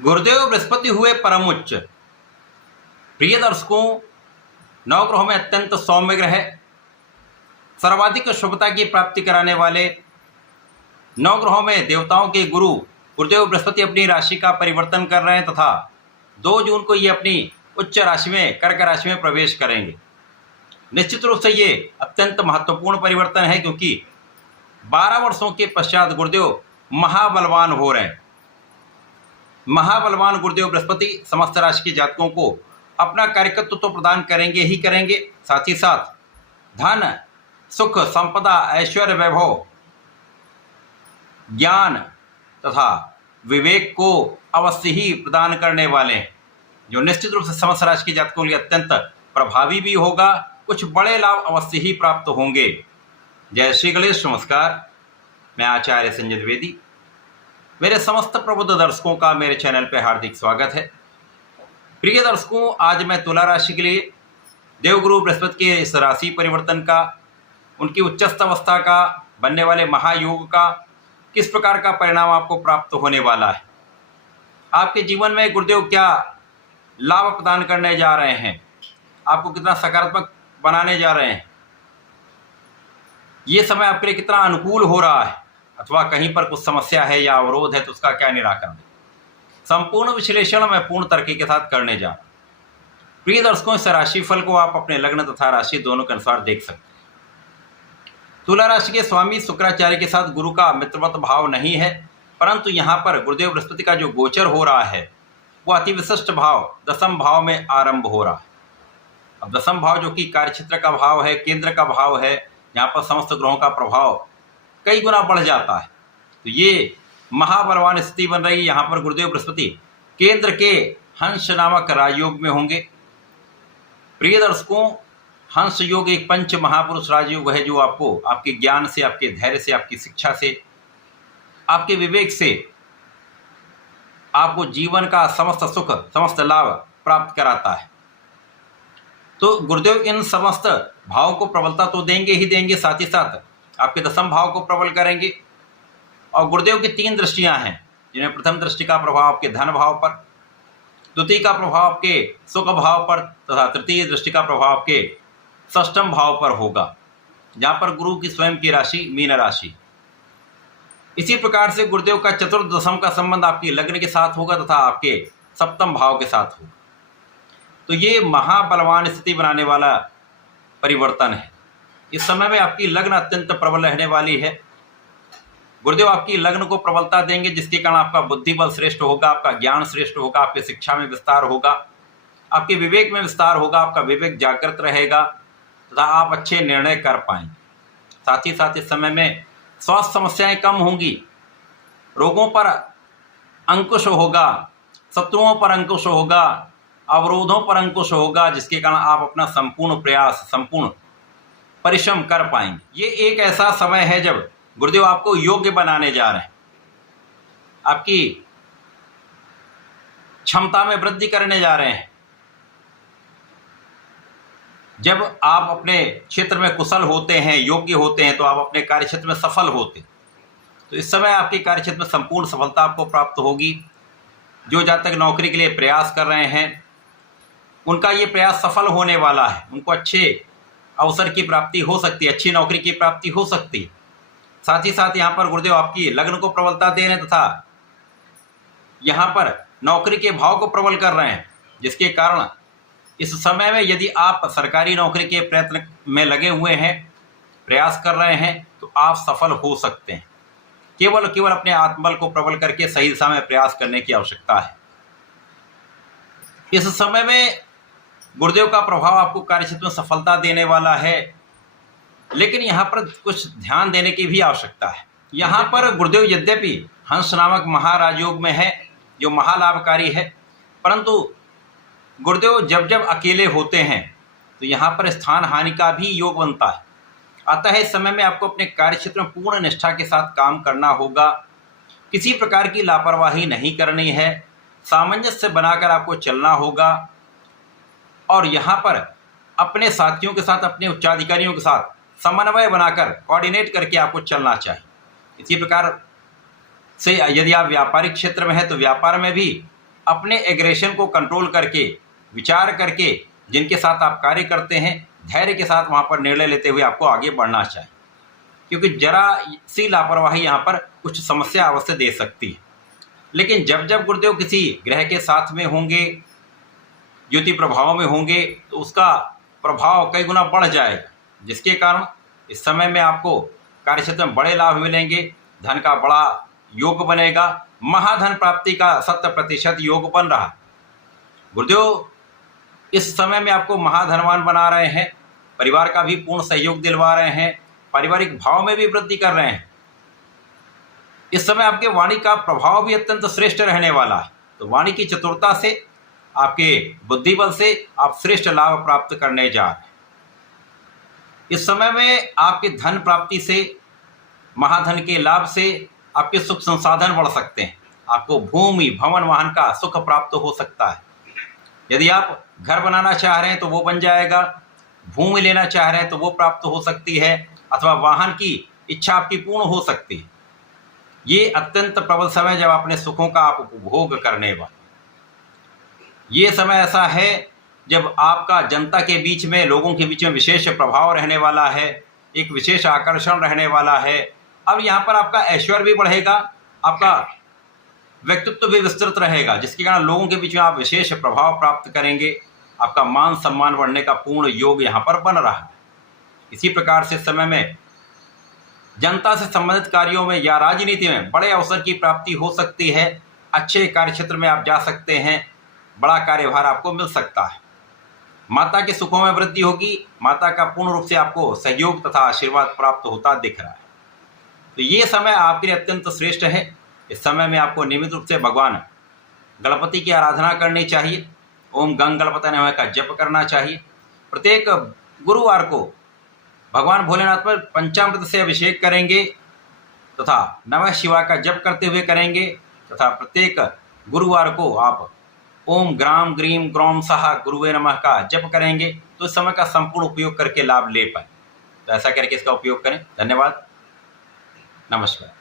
गुरुदेव बृहस्पति हुए परम उच्च। प्रिय दर्शकों, नवग्रहों में अत्यंत सौम्य ग्रह, सर्वाधिक शुभता की प्राप्ति कराने वाले नवग्रहों में देवताओं के गुरु गुरुदेव बृहस्पति अपनी राशि का परिवर्तन कर रहे हैं तथा 2 जून को ये अपनी उच्च राशि में कर्क राशि में प्रवेश करेंगे। निश्चित रूप से ये अत्यंत महत्वपूर्ण परिवर्तन है क्योंकि 12 वर्षों के पश्चात गुरुदेव महाबलवान हो रहे हैं। महाबलवान गुरुदेव बृहस्पति समस्त राशि के जातकों को अपना कार्यकत्व तो प्रदान करेंगे ही करेंगे, साथ ही साथ धन, सुख, संपदा, ऐश्वर्य, वैभव, ज्ञान तथा विवेक को अवश्य ही प्रदान करने वाले हैं, जो निश्चित रूप से समस्त राशि के जातकों के लिए अत्यंत प्रभावी भी होगा। कुछ बड़े लाभ अवश्य ही प्राप्त होंगे। जय श्री गणेश। नमस्कार, मैं आचार्य संजय द्विवेदी। मेरे समस्त प्रबुद्ध दर्शकों का मेरे चैनल पर हार्दिक स्वागत है। प्रिय दर्शकों, आज मैं तुला राशि के लिए देवगुरु बृहस्पति के इस राशि परिवर्तन का, उनकी उच्चस्थ अवस्था का, बनने वाले महायोग का किस प्रकार का परिणाम आपको प्राप्त होने वाला है, आपके जीवन में गुरुदेव क्या लाभ प्रदान करने जा रहे हैं, आपको कितना सकारात्मक बनाने जा रहे हैं, ये समय आपके लिए कितना अनुकूल हो रहा है अथवा कहीं पर कुछ समस्या है या अवरोध है तो उसका क्या निराकरण है, संपूर्ण विश्लेषण मैं पूर्ण तर्क के साथ करने जा रहा हूं। प्रिय दर्शकों, इस राशिफल को आप अपने लग्न तथा राशि दोनों के अनुसार देख सकते हैं। तुला राशि के स्वामी शुक्राचार्य के साथ गुरु का मित्रवत भाव नहीं है, परंतु यहाँ पर गुरुदेव बृहस्पति का जो गोचर हो रहा है वो अति विशिष्ट भाव 10वें भाव में आरंभ हो रहा है। अब 10वां भाव जो कि कार्यक्षेत्र का भाव है, केंद्र का भाव है, यहाँ पर समस्त ग्रहों का प्रभाव कई गुना बढ़ जाता है। तो ये महाबलवान स्थिति बन रही है। यहाँ पर गुरुदेव बृहस्पति केंद्र के हंस नामक राजयोग में होंगे। प्रिय दर्शकों, हंस योग एक पंच महापुरुष राजयोग है जो आपको आपके ज्ञान से, आपके धैर्य से, आपकी शिक्षा से, आपके विवेक से आपको जीवन का समस्त सुख, समस्त लाभ प्राप्त कराता है। तो गुरुदेव इन समस्त भावों को प्रबलता तो देंगे ही देंगे, साथ ही साथ आपके 10वें भाव को प्रबल करेंगे। और गुरुदेव की 3 दृष्टियां हैं, जिन्हें प्रथम दृष्टि का प्रभाव आपके धन भाव पर, द्वितीय का प्रभाव आपके सुख भाव पर तथा तृतीय दृष्टि का प्रभाव आपके 6वें भाव पर होगा, जहां पर गुरु की स्वयं की राशि मीन राशि। इसी प्रकार से गुरुदेव का चतुर्थ दशम का संबंध आपके लग्न के साथ होगा तथा आपके 7वें भाव के साथ होगा। तो ये महाबलवान स्थिति बनाने वाला परिवर्तन है। इस समय में आपकी लग्न अत्यंत प्रबल रहने वाली है। गुरुदेव आपकी लग्न को प्रबलता देंगे, जिसके कारण आपका बुद्धि बल श्रेष्ठ होगा, आपका ज्ञान श्रेष्ठ होगा, आपकी शिक्षा में विस्तार होगा, आपके विवेक में विस्तार होगा, आपका विवेक जागृत रहेगा तथा आप अच्छे निर्णय कर पाएंगे। साथ ही साथ इस समय में स्वास्थ्य समस्याएं कम होंगी, रोगों पर अंकुश होगा, शत्रुओं पर अंकुश होगा, अवरोधों पर अंकुश होगा, जिसके कारण आप अपना संपूर्ण प्रयास, संपूर्ण परिश्रम कर पाएंगे। ये एक ऐसा समय है जब गुरुदेव आपको योग्य बनाने जा रहे हैं, आपकी क्षमता में वृद्धि करने जा रहे हैं। जब आप अपने क्षेत्र में कुशल होते हैं, योग्य होते हैं, तो आप अपने कार्यक्षेत्र में सफल होते हैं। तो इस समय आपके कार्यक्षेत्र में संपूर्ण सफलता आपको प्राप्त होगी। जो जातक नौकरी के लिए प्रयास कर रहे हैं उनका ये प्रयास सफल होने वाला है, उनको अच्छे अवसर की प्राप्ति हो सकती है, अच्छी नौकरी की प्राप्ति हो सकती है। साथ ही साथ यहाँ पर गुरुदेव आपकी लग्न को प्रबलता दे रहे हैं तथा यहाँ पर नौकरी के भाव को प्रबल कर रहे हैं, जिसके कारण इस समय में यदि आप सरकारी नौकरी के प्रयत्न में लगे हुए हैं, प्रयास कर रहे हैं, तो आप सफल हो सकते हैं। केवल अपने आत्मबल को प्रबल करके सही दिशा में प्रयास करने की आवश्यकता है। इस समय में गुरुदेव का प्रभाव आपको कार्यक्षेत्र में सफलता देने वाला है, लेकिन यहाँ पर कुछ ध्यान देने की भी आवश्यकता है। यहाँ पर गुरुदेव यद्यपि हंस नामक महाराजयोग में है जो महालाभकारी है, परंतु गुरुदेव जब जब अकेले होते हैं तो यहाँ पर स्थान हानि का भी योग बनता है। अतः इस समय में आपको अपने कार्यक्षेत्र में पूर्ण निष्ठा के साथ काम करना होगा, किसी प्रकार की लापरवाही नहीं करनी है, सामंजस्य बनाकर आपको चलना होगा और यहाँ पर अपने साथियों के साथ, अपने उच्चाधिकारियों के साथ समन्वय बनाकर, कोऑर्डिनेट करके आपको चलना चाहिए। इसी प्रकार से यदि आप व्यापारिक क्षेत्र में हैं तो व्यापार में भी अपने एग्रेशन को कंट्रोल करके, विचार करके जिनके साथ आप कार्य करते हैं, धैर्य के साथ वहाँ पर निर्णय लेते हुए आपको आगे बढ़ना चाहिए, क्योंकि जरा सी लापरवाही यहाँ पर कुछ समस्या अवश्य दे सकती है। लेकिन जब जब गुरुदेव किसी ग्रह के साथ में होंगे, ज्योति प्रभाव में होंगे, तो उसका प्रभाव कई गुना बढ़ जाएगा, जिसके कारण इस समय में आपको कार्यक्षेत्र में बड़े लाभ मिलेंगे, धन का बड़ा योग बनेगा, महाधन प्राप्ति का 100% योग बन रहा। गुरुदेव इस समय में आपको महाधनवान बना रहे हैं, परिवार का भी पूर्ण सहयोग दिलवा रहे हैं, पारिवारिक भाव में भी वृद्धि कर रहे हैं। इस समय आपके वाणी का प्रभाव भी अत्यंत श्रेष्ठ रहने वाला है। तो वाणी की चतुरता से, आपके बुद्धि बल से आप श्रेष्ठ लाभ प्राप्त करने जा रहे हैं। इस समय में आपके धन प्राप्ति से, महाधन के लाभ से आपके सुख संसाधन बढ़ सकते हैं। आपको भूमि, भवन, वाहन का सुख प्राप्त हो सकता है। यदि आप घर बनाना चाह रहे हैं तो वो बन जाएगा, भूमि लेना चाह रहे हैं तो वो प्राप्त हो सकती है, अथवा वाहन की इच्छा आपकी पूर्ण हो सकती है। ये अत्यंत प्रबल समय जब अपने सुखों का आप उपभोग करने वाले। ये समय ऐसा है जब आपका जनता के बीच में, लोगों के बीच में विशेष प्रभाव रहने वाला है, एक विशेष आकर्षण रहने वाला है। अब यहाँ पर आपका ऐश्वर्य भी बढ़ेगा, आपका व्यक्तित्व भी विस्तृत रहेगा, जिसके कारण लोगों के बीच में आप विशेष प्रभाव प्राप्त करेंगे। आपका मान सम्मान बढ़ने का पूर्ण योग यहाँ पर बन रहा है। इसी प्रकार से समय में जनता से संबंधित कार्यों में या राजनीति में बड़े अवसर की प्राप्ति हो सकती है। अच्छे कार्यक्षेत्र में आप जा सकते हैं, बड़ा कार्यभार आपको मिल सकता है। माता के सुखों में वृद्धि होगी, माता का पूर्ण रूप से आपको सहयोग तथा आशीर्वाद प्राप्त होता दिख रहा है। तो ये समय आपके लिए अत्यंत श्रेष्ठ है। इस समय में आपको नियमित रूप से भगवान गणपति की आराधना करनी चाहिए। ओम गंग गणपति नमः का जप करना चाहिए। प्रत्येक गुरुवार को भगवान भोलेनाथ पर पंचामृत से अभिषेक करेंगे तथा नमः शिवाय का जप करते हुए करेंगे, तथा प्रत्येक गुरुवार को आप ओम ग्राम ग्रीम ग्रौम सहा गुरुवे नमः का जप करेंगे, तो इस समय का संपूर्ण उपयोग करके लाभ ले पाए। तो ऐसा करके इसका उपयोग करें। धन्यवाद, नमस्कार।